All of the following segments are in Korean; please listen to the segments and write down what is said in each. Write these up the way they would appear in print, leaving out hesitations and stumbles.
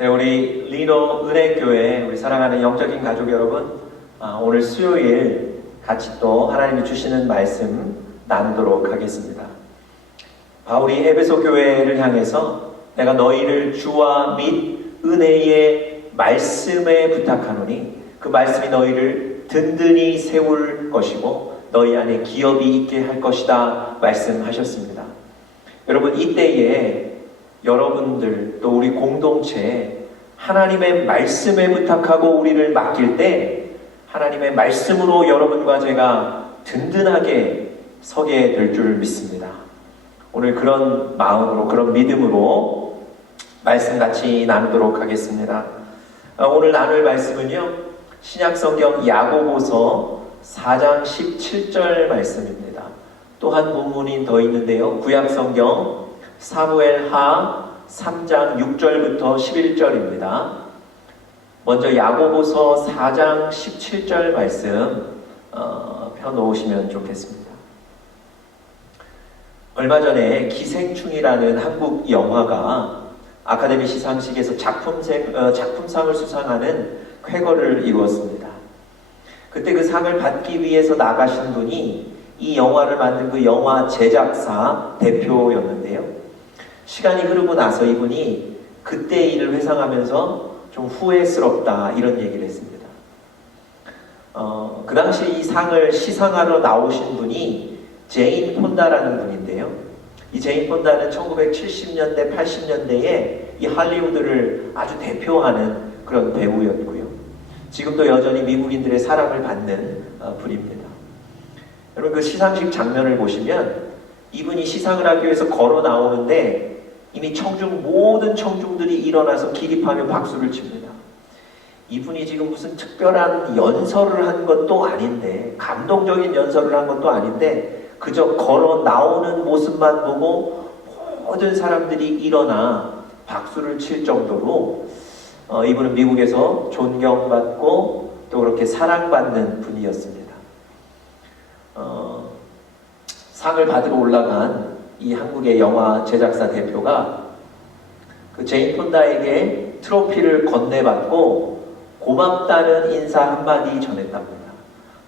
네, 우리 리노 은혜교회 우리 사랑하는 영적인 가족 여러분, 오늘 수요일 같이 또 하나님이 주시는 말씀 나누도록 하겠습니다. 바울이 에베소 교회를 향해서 내가 너희를 주와 및 은혜의 말씀에 부탁하노니 그 말씀이 너희를 든든히 세울 것이고 너희 안에 기업이 있게 할 것이다 말씀하셨습니다. 여러분, 이때에 여러분들 또 우리 공동체에 하나님의 말씀에 부탁하고 우리를 맡길 때 하나님의 말씀으로 여러분과 제가 든든하게 서게 될 줄 믿습니다. 오늘 그런 마음으로, 그런 믿음으로 말씀 같이 나누도록 하겠습니다. 오늘 나눌 말씀은요, 신약성경 야고보서 4장 17절 말씀입니다. 또 한 본문이 더 있는데요, 구약성경 사무엘하 3장 6절부터 11절입니다. 먼저 야고보서 4장 17절 말씀 펴놓으시면 좋겠습니다. 얼마 전에 기생충이라는 한국 영화가 아카데미 시상식에서 작품상을 수상하는 쾌거를 이루었습니다. 그때 그 상을 받기 위해서 나가신 분이 이 영화를 만든 그 영화 제작사 대표였는데요. 시간이 흐르고 나서 이분이 그때 일을 회상하면서 좀 후회스럽다 이런 얘기를 했습니다. 그 당시 이 상을 시상하러 나오신 분이 제인 폰다라는 분인데요. 이 제인 폰다는 1970년대, 80년대에 이 할리우드를 아주 대표하는 그런 배우였고요. 지금도 여전히 미국인들의 사랑을 받는 분입니다. 여러분, 그 시상식 장면을 보시면 이분이 시상을 하기 위해서 걸어 나오는데 이미 모든 청중들이 일어나서 기립하며 박수를 칩니다. 이분이 지금 무슨 특별한 연설을 한 것도 아닌데, 감동적인 연설을 한 것도 아닌데, 그저 걸어 나오는 모습만 보고 모든 사람들이 일어나 박수를 칠 정도로 이분은 미국에서 존경받고 또 그렇게 사랑받는 분이었습니다. 상을 받으러 올라간 이 한국의 영화 제작사 대표가 그 제인 폰다에게 트로피를 건네받고 고맙다는 인사 한마디 전했답니다.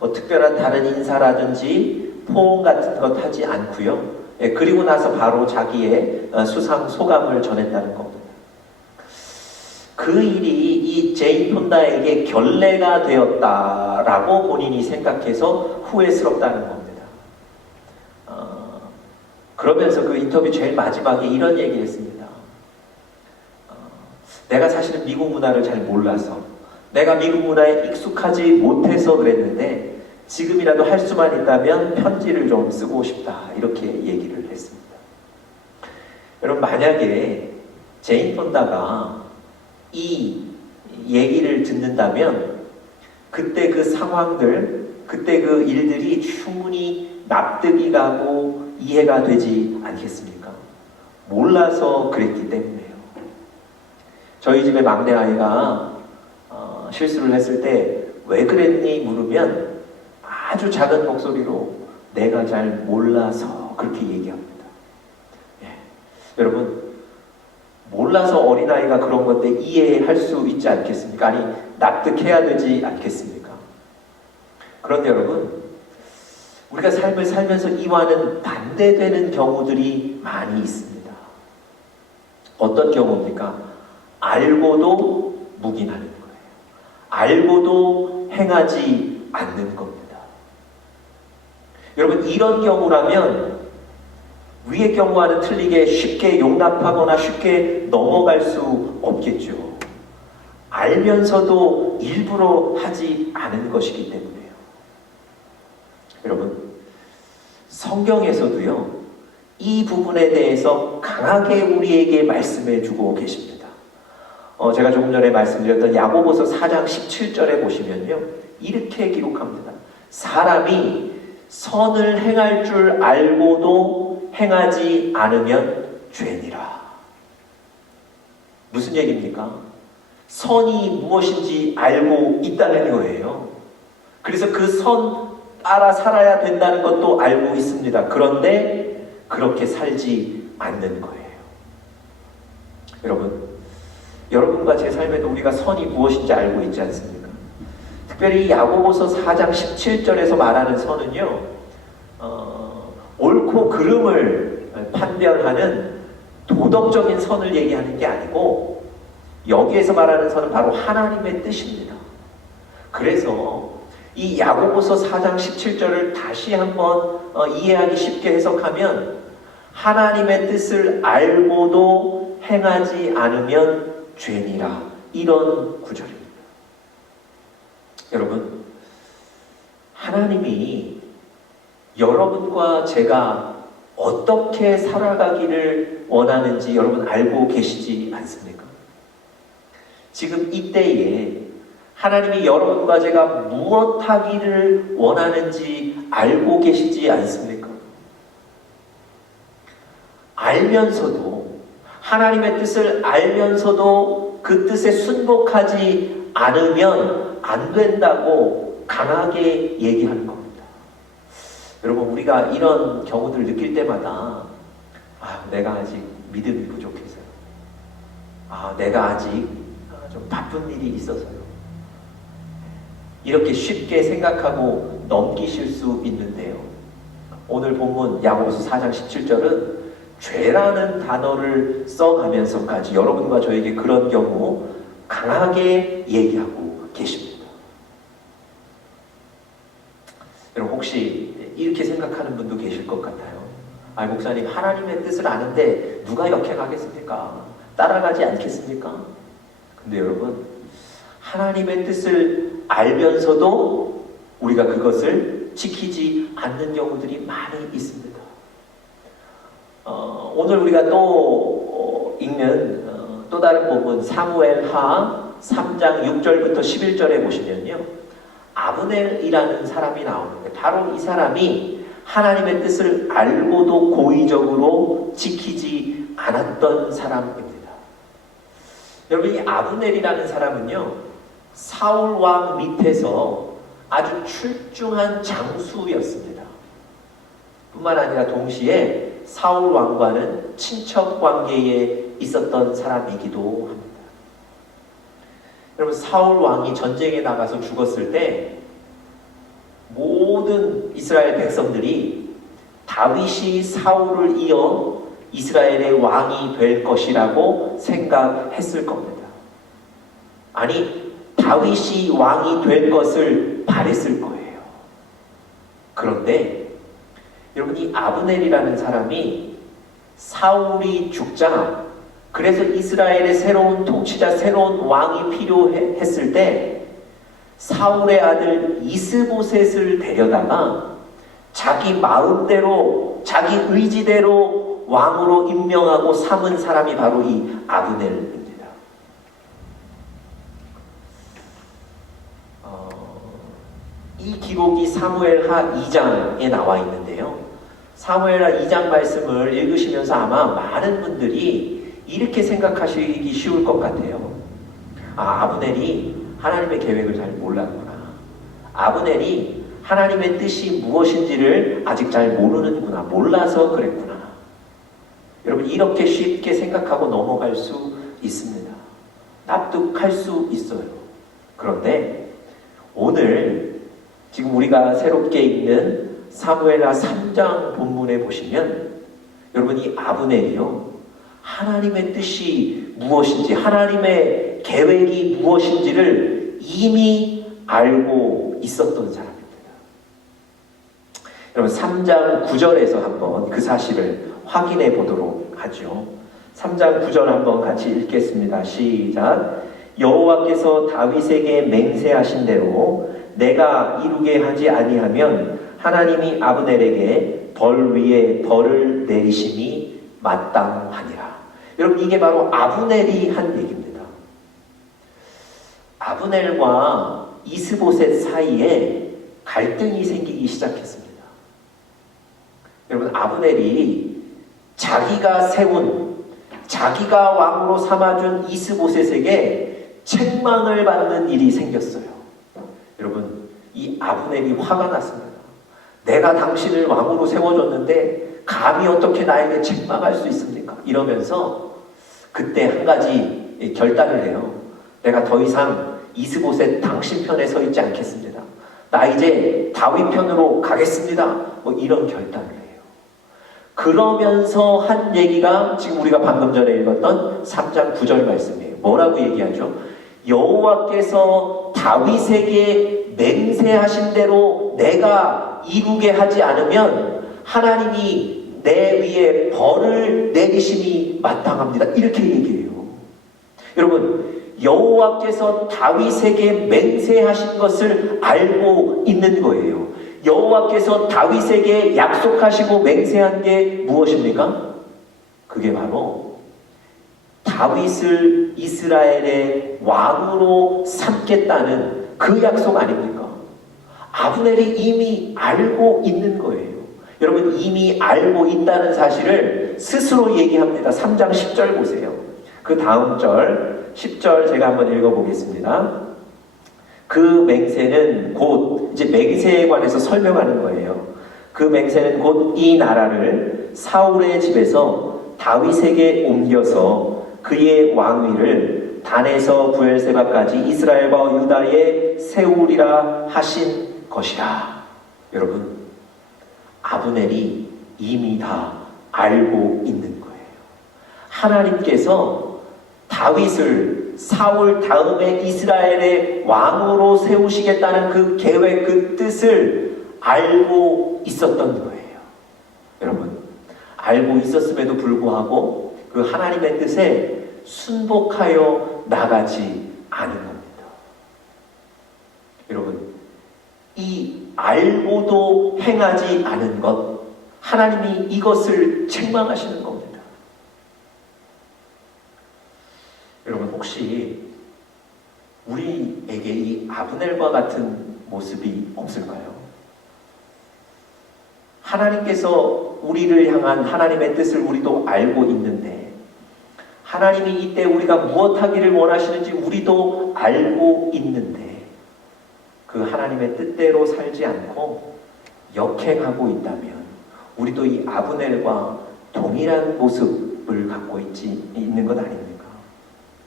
특별한 다른 인사라든지 포옹 같은 것 하지 않고요. 그리고 나서 바로 자기의 수상 소감을 전했다는 겁니다. 그 일이 이 제인 폰다에게 결례가 되었다라고 본인이 생각해서 후회스럽다는 겁니다. 그러면서 그 인터뷰 제일 마지막에 이런 얘기를 했습니다. 내가 사실은 미국 문화를 잘 몰라서, 내가 미국 문화에 익숙하지 못해서 그랬는데 지금이라도 할 수만 있다면 편지를 좀 쓰고 싶다, 이렇게 얘기를 했습니다. 여러분, 만약에 제인 폰다가 이 얘기를 듣는다면 그때 그 상황들, 그때 그 일들이 충분히 납득이 가고 이해가 되지 않겠습니까? 몰라서 그랬기 때문에요. 저희 집의 막내 아이가 실수를 했을 때 왜 그랬니 물으면 아주 작은 목소리로 내가 잘 몰라서 그렇게 얘기합니다. 여러분, 몰라서 어린아이가 그런 건데 이해할 수 있지 않겠습니까? 아니, 납득해야 되지 않겠습니까? 그런데 여러분, 우리가 삶을 살면서 이와는 반대되는 경우들이 많이 있습니다. 어떤 경우입니까? 알고도 묵인하는 거예요. 알고도 행하지 않는 겁니다. 여러분, 이런 경우라면 위의 경우와는 틀리게 쉽게 용납하거나 쉽게 넘어갈 수 없겠죠. 알면서도 일부러 하지 않은 것이기 때문에요. 여러분, 성경에서도요, 이 부분에 대해서 강하게 우리에게 말씀해 주고 계십니다. 제가 조금 전에 말씀드렸던 야고보서 4장 17절에 보시면요, 이렇게 기록합니다. 사람이 선을 행할 줄 알고도 행하지 않으면 죄니라. 무슨 얘기입니까? 선이 무엇인지 알고 있다는 거예요. 그래서 그 선 따라 살아야 된다는 것도 알고 있습니다. 그런데 그렇게 살지 않는 거예요. 여러분, 여러분과 제 삶에도 우리가 선이 무엇인지 알고 있지 않습니까? 특별히 야고보서 4장 17절에서 말하는 선은요, 옳고 그름을 판별하는 도덕적인 선을 얘기하는 게 아니고, 여기에서 말하는 선은 바로 하나님의 뜻입니다. 그래서 이 야고보서 4장 17절을 다시 한번 이해하기 쉽게 해석하면, 하나님의 뜻을 알고도 행하지 않으면 죄니라, 이런 구절입니다. 여러분, 하나님이 여러분과 제가 어떻게 살아가기를 원하는지 여러분 알고 계시지 않습니까? 지금 이때에 하나님이 여러분과 제가 무엇 하기를 원하는지 알고 계시지 않습니까? 알면서도, 하나님의 뜻을 알면서도 그 뜻에 순복하지 않으면 안 된다고 강하게 얘기하는 겁니다. 여러분, 우리가 이런 경우들을 느낄 때마다 내가 아직 믿음이 부족해서요. 내가 아직 좀 바쁜 일이 있어서요. 이렇게 쉽게 생각하고 넘기실 수 있는데요. 오늘 본문 야고보서 4장 17절은 죄라는 단어를 써가면서까지 여러분과 저에게 그런 경우 강하게 얘기하고 계십니다. 여러분, 혹시 이렇게 생각하는 분도 계실 것 같아요. 목사님, 하나님의 뜻을 아는데 누가 역행하겠습니까? 따라가지 않겠습니까? 근데 여러분, 하나님의 뜻을 알면서도 우리가 그것을 지키지 않는 경우들이 많이 있습니다. 오늘 우리가 또 읽는 또 다른 본문 사무엘하 3장 6절부터 11절에 보시면요, 아브넬이라는 사람이 나오는데, 바로 이 사람이 하나님의 뜻을 알고도 고의적으로 지키지 않았던 사람입니다. 여러분, 이 아브넬이라는 사람은요, 사울 왕 밑에서 아주 출중한 장수였습니다. 뿐만 아니라 동시에 사울 왕과는 친척 관계에 있었던 사람이기도 합니다. 여러분, 사울 왕이 전쟁에 나가서 죽었을 때 모든 이스라엘 백성들이 다윗이 사울을 이어 이스라엘의 왕이 될 것이라고 생각했을 겁니다. 아니, 다윗이 왕이 될 것을 바랬을 거예요. 그런데 여러분, 이 아브넬이라는 사람이 사울이 죽자, 그래서 이스라엘의 새로운 통치자, 새로운 왕이 필요했을 때 사울의 아들 이스보셋을 데려다가 자기 마음대로, 자기 의지대로 왕으로 임명하고 삼은 사람이 바로 이 아브넬입니다. 이 기록이 사무엘하 2장에 나와 있는데요, 사무엘하 2장 말씀을 읽으시면서 아마 많은 분들이 이렇게 생각하시기 쉬울 것 같아요. 아브넬이 하나님의 계획을 잘 몰랐구나. 아브넬이 하나님의 뜻이 무엇인지를 아직 잘 모르는구나. 몰라서 그랬구나. 여러분, 이렇게 쉽게 생각하고 넘어갈 수 있습니다. 납득할 수 있어요. 그런데 오늘 지금 우리가 새롭게 읽는 사무엘하 3장 본문에 보시면, 여러분, 이 아브넬이요, 하나님의 뜻이 무엇인지, 하나님의 계획이 무엇인지를 이미 알고 있었던 사람입니다. 여러분, 3장 9절에서 한번 그 사실을 확인해 보도록 하죠. 3장 9절 한번 같이 읽겠습니다. 시작. 여호와께서 다윗에게 맹세하신 대로 내가 이루게 하지 아니하면 하나님이 아브넬에게 벌 위에 벌을 내리심이 마땅하니라. 여러분, 이게 바로 아브넬이 한 얘기입니다. 아브넬과 이스보셋 사이에 갈등이 생기기 시작했습니다. 여러분, 아브넬이 자기가 세운, 자기가 왕으로 삼아준 이스보셋에게 책망을 받는 일이 생겼어요. 여러분, 이 아브넬이 화가 났습니다. 내가 당신을 왕으로 세워줬는데 감히 어떻게 나에게 책망할 수 있습니까? 이러면서 그때 한 가지 결단을 해요. 내가 더 이상 이스보셋 당신 편에 서 있지 않겠습니다. 나 이제 다윗 편으로 가겠습니다. 뭐 이런 결단을 해요. 그러면서 한 얘기가 지금 우리가 방금 전에 읽었던 3장 9절 말씀이에요. 뭐라고 얘기하죠? 여호와께서 다윗에게 맹세하신 대로 내가 이루게 하지 않으면 하나님이 내 위에 벌을 내리심이 마땅합니다. 이렇게 얘기해요. 여러분, 여호와께서 다윗에게 맹세하신 것을 알고 있는 거예요. 여호와께서 다윗에게 약속하시고 맹세한 게 무엇입니까? 그게 바로 다윗을 이스라엘의 왕으로 삼겠다는 그 약속 아닙니까? 아브넬이 이미 알고 있는 거예요. 여러분, 이미 알고 있다는 사실을 스스로 얘기합니다. 3장 10절 보세요. 그 다음 절 10절 제가 한번 읽어보겠습니다. 그 맹세는 곧, 이제 맹세에 관해서 설명하는 거예요. 그 맹세는 곧 이 나라를 사울의 집에서 다윗에게 옮겨서 그의 왕위를 단에서 부엘세바까지 이스라엘과 유다에 세우리라 하신 것이라. 여러분, 아브넬이 이미 다 알고 있는 거예요. 하나님께서 다윗을 사울 다음에 이스라엘의 왕으로 세우시겠다는 그 계획, 그 뜻을 알고 있었던 거예요. 여러분, 알고 있었음에도 불구하고 그 하나님의 뜻에 순복하여 나가지 않은 겁니다. 여러분, 이 알고도 행하지 않은 것, 하나님이 이것을 책망하시는 겁니다. 여러분, 혹시 우리에게 이 아브넬과 같은 모습이 없을까요? 하나님께서 우리를 향한 하나님의 뜻을 우리도 알고 있는데, 하나님이 이때 우리가 무엇하기를 원하시는지 우리도 알고 있는데, 그 하나님의 뜻대로 살지 않고 역행하고 있다면 우리도 이 아브넬과 동일한 모습을 갖고 있는 것 아닙니까?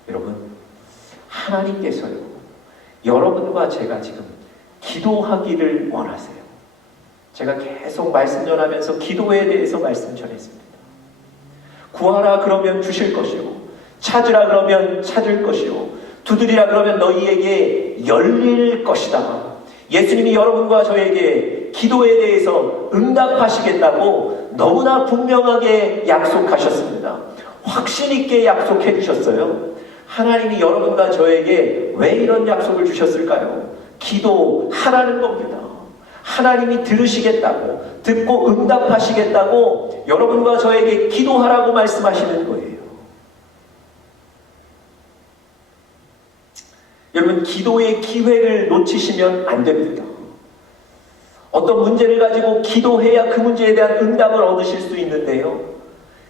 여러분, 하나님께서요, 여러분과 제가 지금 기도하기를 원하세요. 제가 계속 말씀 전하면서 기도에 대해서 말씀 전했습니다. 구하라 그러면 주실 것이요, 찾으라 그러면 찾을 것이요, 두드리라 그러면 너희에게 열릴 것이다. 예수님이 여러분과 저에게 기도에 대해서 응답하시겠다고 너무나 분명하게 약속하셨습니다. 확신 있게 약속해 주셨어요. 하나님이 여러분과 저에게 왜 이런 약속을 주셨을까요? 기도하라는 겁니다. 하나님이 들으시겠다고, 듣고 응답하시겠다고 여러분과 저에게 기도하라고 말씀하시는 거예요. 여러분, 기도의 기회를 놓치시면 안 됩니다. 어떤 문제를 가지고 기도해야 그 문제에 대한 응답을 얻으실 수 있는데요,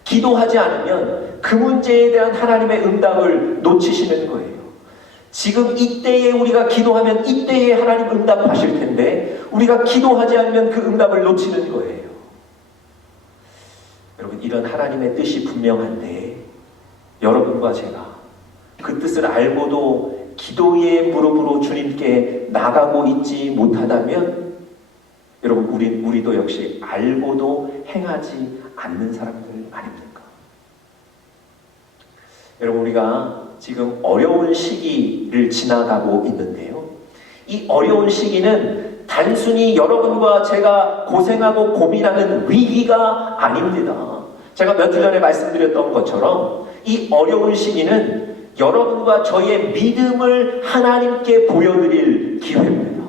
기도하지 않으면 그 문제에 대한 하나님의 응답을 놓치시는 거예요. 지금 이때에 우리가 기도하면 이때에 하나님 응답하실 텐데, 우리가 기도하지 않으면 그 응답을 놓치는 거예요. 여러분, 이런 하나님의 뜻이 분명한데 여러분과 제가 그 뜻을 알고도 기도의 무릎으로 주님께 나가고 있지 못하다면, 여러분, 우리도 역시 알고도 행하지 않는 사람들 아닙니까? 여러분, 우리가 지금 어려운 시기를 지나가고 있는데요, 이 어려운 시기는 단순히 여러분과 제가 고생하고 고민하는 위기가 아닙니다. 제가 몇 주 전에 말씀드렸던 것처럼 이 어려운 시기는 여러분과 저의 믿음을 하나님께 보여드릴 기회입니다.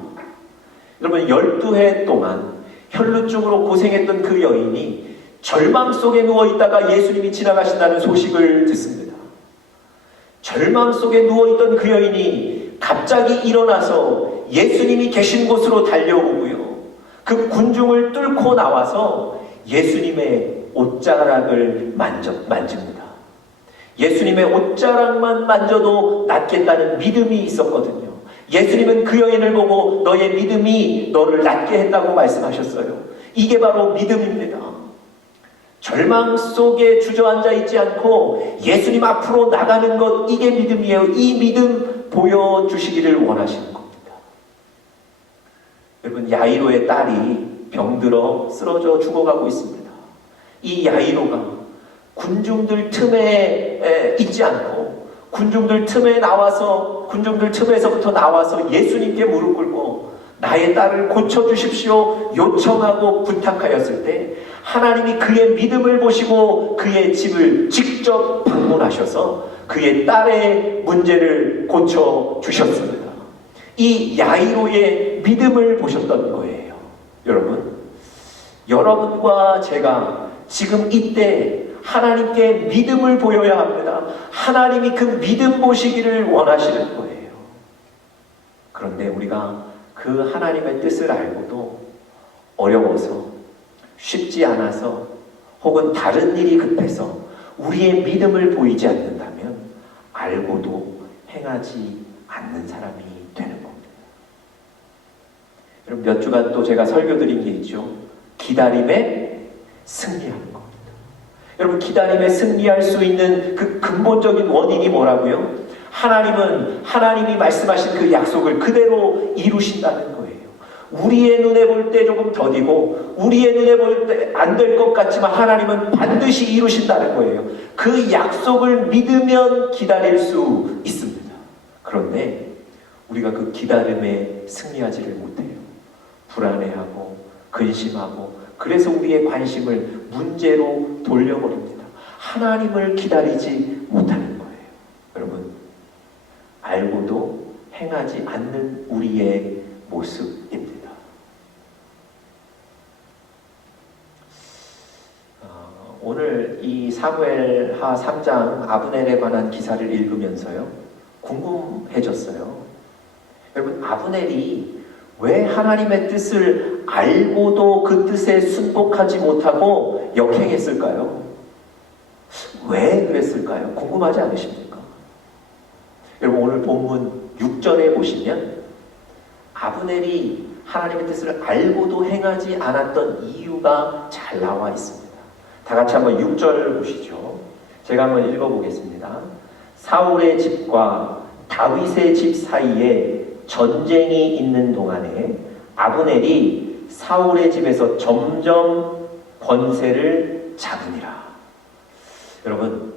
여러분, 12해 동안 혈루증으로 고생했던 그 여인이 절망 속에 누워있다가 예수님이 지나가신다는 소식을 듣습니다. 절망 속에 누워있던 그 여인이 갑자기 일어나서 예수님이 계신 곳으로 달려오고요, 그 군중을 뚫고 나와서 예수님의 옷자락을 만집니다. 예수님의 옷자락만 만져도 낫겠다는 믿음이 있었거든요. 예수님은 그 여인을 보고 너의 믿음이 너를 낫게 했다고 말씀하셨어요. 이게 바로 믿음입니다. 절망 속에 주저앉아 있지 않고 예수님 앞으로 나가는 것, 이게 믿음이에요. 이 믿음 보여주시기를 원하시는 겁니다. 여러분, 야이로의 딸이 병들어 쓰러져 죽어가고 있습니다. 이 야이로가 군중들 틈에 있지 않고 군중들 틈에서부터 나와서 예수님께 무릎 꿇고 나의 딸을 고쳐주십시오 요청하고 부탁하였을 때 하나님이 그의 믿음을 보시고 그의 집을 직접 방문하셔서 그의 딸의 문제를 고쳐주셨습니다. 이 야이로의 믿음을 보셨던 거예요. 여러분과 제가 지금 이때 하나님께 믿음을 보여야 합니다. 하나님이 그 믿음 보시기를 원하시는 거예요. 그런데 우리가 그 하나님의 뜻을 알고도 어려워서, 쉽지 않아서, 혹은 다른 일이 급해서 우리의 믿음을 보이지 않는다면 알고도 행하지 않는 사람이 되는 겁니다. 여러분, 몇 주간 또 제가 설교드린 게 있죠. 기다림에 승리하는 겁니다. 여러분, 기다림에 승리할 수 있는 그 근본적인 원인이 뭐라고요? 하나님이 말씀하신 그 약속을 그대로 이루신다는 거예요. 우리의 눈에 볼 때 조금 더디고 우리의 눈에 볼 때 안 될 것 같지만 하나님은 반드시 이루신다는 거예요. 그 약속을 믿으면 기다릴 수 있습니다. 그런데 우리가 그 기다림에 승리하지를 못해요. 불안해하고 근심하고, 그래서 우리의 관심을 문제로 돌려버립니다. 하나님을 기다리지 못하는 거예요. 여러분, 알고도 행하지 않는 우리의 모습입니다. 오늘 이 사무엘하 3장 아브넬에 관한 기사를 읽으면서요, 궁금해졌어요. 여러분, 아브넬이 왜 하나님의 뜻을 알고도 그 뜻에 순복하지 못하고 역행했을까요? 왜 그랬을까요? 궁금하지 않으십니까? 여러분, 오늘 본문 6절에 보시면 아브넬이 하나님의 뜻을 알고도 행하지 않았던 이유가 잘 나와 있습니다. 다 같이 한번 6절 보시죠. 제가 한번 읽어보겠습니다. 사울의 집과 다윗의 집 사이에 전쟁이 있는 동안에 아브넬이 사울의 집에서 점점 권세를 잡으니라. 여러분,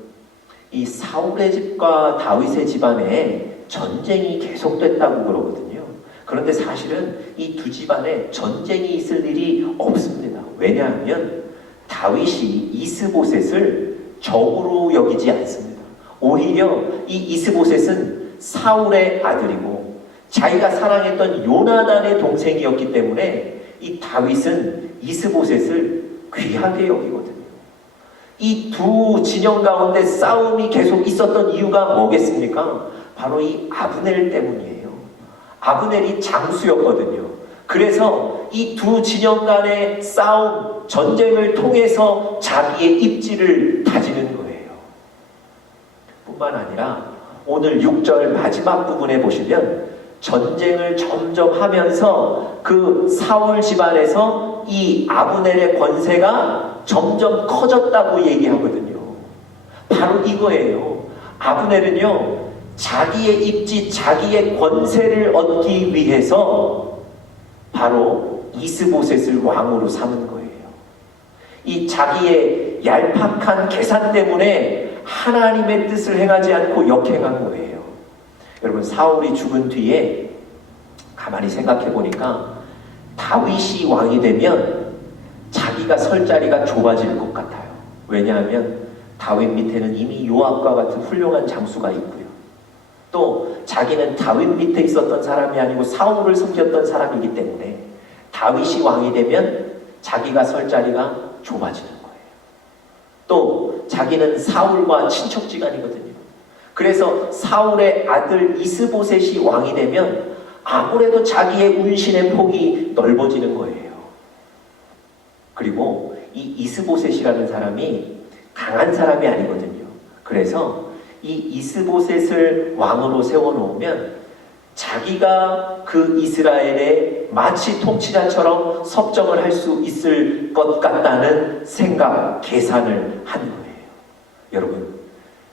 이 사울의 집과 다윗의 집안에 전쟁이 계속됐다고 그러거든요. 그런데 사실은 이 두 집안에 전쟁이 있을 일이 없습니다. 왜냐하면 다윗이 이스보셋을 적으로 여기지 않습니다. 오히려 이 이스보셋은 사울의 아들이고 자기가 사랑했던 요나단의 동생이었기 때문에 이 다윗은 이스보셋을 귀하게 여기거든요. 이 두 진영 가운데 싸움이 계속 있었던 이유가 뭐겠습니까? 바로 이 아브넬 때문이에요. 아브넬이 장수였거든요. 그래서 이 두 진영 간의 싸움, 전쟁을 통해서 자기의 입지를 다지는 거예요. 뿐만 아니라 오늘 6절 마지막 부분에 보시면 전쟁을 점점 하면서 그 사울 집안에서 이 아브넬의 권세가 점점 커졌다고 얘기하거든요. 바로 이거예요. 아브넬은요, 자기의 입지, 자기의 권세를 얻기 위해서 바로 이스보셋을 왕으로 삼은 거예요. 이 자기의 얄팍한 계산 때문에 하나님의 뜻을 행하지 않고 역행한 거예요. 여러분, 사울이 죽은 뒤에 가만히 생각해 보니까 다윗이 왕이 되면 자기가 설 자리가 좁아질 것 같아요. 왜냐하면 다윗 밑에는 이미 요압과 같은 훌륭한 장수가 있고요. 또 자기는 다윗 밑에 있었던 사람이 아니고 사울을 섬겼던 사람이기 때문에 다윗이 왕이 되면 자기가 설 자리가 좁아지는 거예요. 또 자기는 사울과 친척지간이거든요. 그래서 사울의 아들 이스보셋이 왕이 되면 아무래도 자기의 운신의 폭이 넓어지는 거예요. 그리고 이 이스보셋이라는 사람이 강한 사람이 아니거든요. 그래서 이 이스보셋을 왕으로 세워놓으면 자기가 그 이스라엘의 마치 통치자처럼 섭정을 할 수 있을 것 같다는 생각, 계산을 한 거예요. 여러분,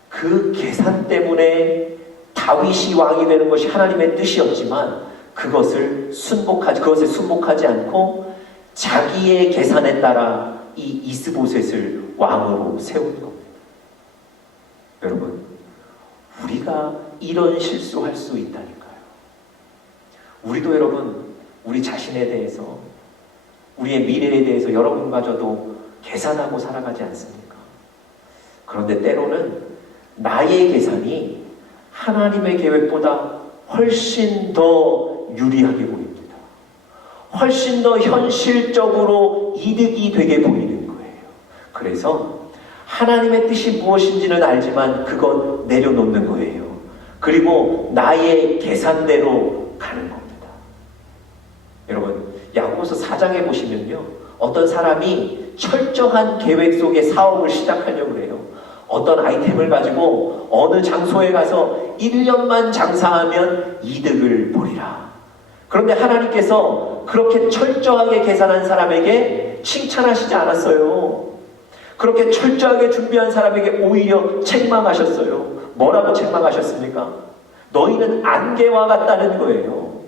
그 계산 때문에 다윗이 왕이 되는 것이 하나님의 뜻이었지만 그것을 순복하지 않고 자기의 계산에 따라 이 이스보셋을 왕으로 세운 겁니다. 여러분, 우리가 이런 실수할 수 있다니까요. 우리도 여러분, 우리 자신에 대해서, 우리의 미래에 대해서 여러분과 저도 계산하고 살아가지 않습니까? 그런데 때로는 나의 계산이 하나님의 계획보다 훨씬 더 유리하게 보입니다. 훨씬 더 현실적으로 이득이 되게 보이는 거예요. 그래서 하나님의 뜻이 무엇인지는 알지만 그건 내려놓는 거예요. 그리고 나의 계산대로 가는 겁니다. 여러분, 야고보서 4장에 보시면요, 어떤 사람이 철저한 계획 속에 사업을 시작하려고 해요. 어떤 아이템을 가지고 어느 장소에 가서 1년만 장사하면 이득을 보리라. 그런데 하나님께서 그렇게 철저하게 계산한 사람에게 칭찬하시지 않았어요. 그렇게 철저하게 준비한 사람에게 오히려 책망하셨어요. 뭐라고 책망하셨습니까? 너희는 안개와 같다는 거예요.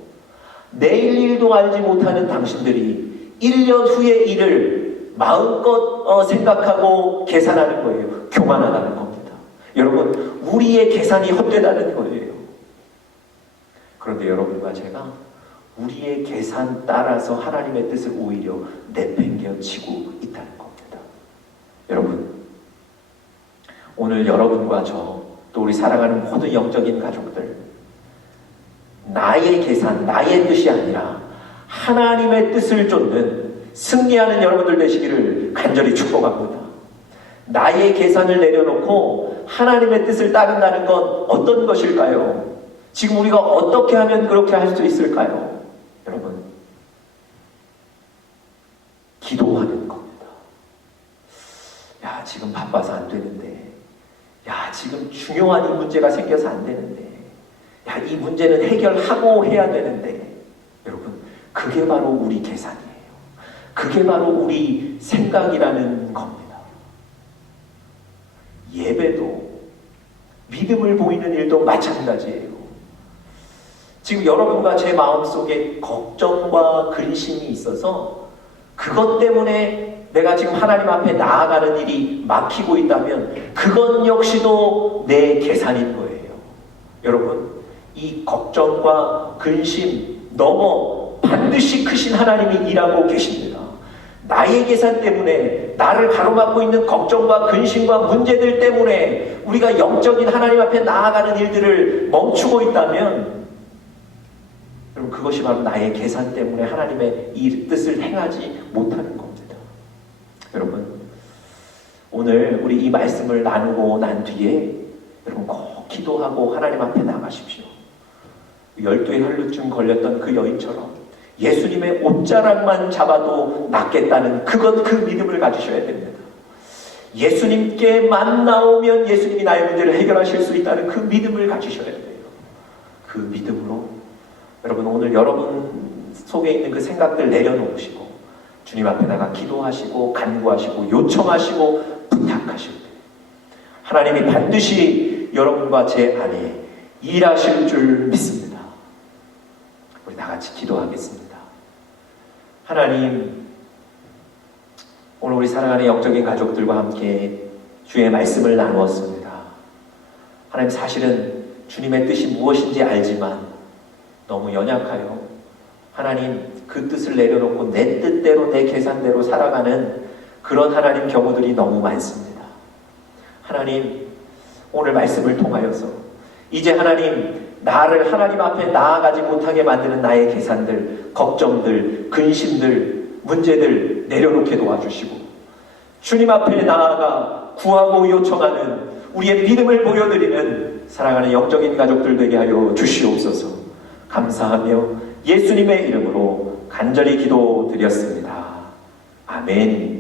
내일 일도 알지 못하는 당신들이 1년 후의 일을 마음껏 생각하고 계산하는 거예요. 교만하다는 겁니다. 여러분, 우리의 계산이 헛되다는 거예요. 그런데 여러분과 제가 우리의 계산 따라서 하나님의 뜻을 오히려 내팽개치고 있다는 겁니다. 여러분, 오늘 여러분과 저, 또 우리 사랑하는 모든 영적인 가족들, 나의 계산, 나의 뜻이 아니라 하나님의 뜻을 쫓는 승리하는 여러분들 되시기를 간절히 축복합니다. 나의 계산을 내려놓고 하나님의 뜻을 따른다는 건 어떤 것일까요? 지금 우리가 어떻게 하면 그렇게 할 수 있을까요? 여러분, 기도하는 겁니다. 야, 지금 바빠서 안 되는데, 야, 지금 중요한 이 문제가 생겨서 안 되는데, 야, 이 문제는 해결하고 해야 되는데, 여러분, 그게 바로 우리 계산이에요. 그게 바로 우리 생각이라는 겁니다. 예배도, 믿음을 보이는 일도 마찬가지예요. 지금 여러분과 제 마음속에 걱정과 근심이 있어서 그것 때문에 내가 지금 하나님 앞에 나아가는 일이 막히고 있다면 그것 역시도 내 계산인 거예요. 여러분, 이 걱정과 근심 넘어 반드시 크신 하나님이 일하고 계십니다. 나의 계산 때문에, 나를 가로막고 있는 걱정과 근심과 문제들 때문에 우리가 영적인 하나님 앞에 나아가는 일들을 멈추고 있다면, 여러분, 그것이 바로 나의 계산 때문에 하나님의 이 뜻을 행하지 못하는 겁니다. 여러분, 오늘 우리 이 말씀을 나누고 난 뒤에 여러분 꼭 기도하고 하나님 앞에 나가십시오. 12의 혈루증 걸렸던 그 여인처럼 예수님의 옷자락만 잡아도 낫겠다는 그 믿음을 가지셔야 됩니다. 예수님께만 나오면 예수님이 나의 문제를 해결하실 수 있다는 그 믿음을 가지셔야 돼요. 그 믿음으로 여러분, 오늘 여러분 속에 있는 그 생각들 내려놓으시고 주님 앞에 나가 기도하시고 간구하시고 요청하시고 부탁하실 때 하나님이 반드시 여러분과 제 안에 일하실 줄 믿습니다. 우리 다 같이 기도하겠습니다. 하나님, 오늘 우리 사랑하는 영적인 가족들과 함께 주의 말씀을 나누었습니다. 하나님, 사실은 주님의 뜻이 무엇인지 알지만 너무 연약하여 하나님 그 뜻을 내려놓고 내 뜻대로 내 계산대로 살아가는 그런 하나님 경우들이 너무 많습니다. 하나님, 오늘 말씀을 통하여서 이제 하나님, 나를 하나님 앞에 나아가지 못하게 만드는 나의 계산들, 걱정들, 근심들, 문제들 내려놓게 도와주시고 주님 앞에 나아가 구하고 요청하는 우리의 믿음을 보여드리는 사랑하는 영적인 가족들 되게 하여 주시옵소서. 감사하며 예수님의 이름으로 간절히 기도드렸습니다. 아멘.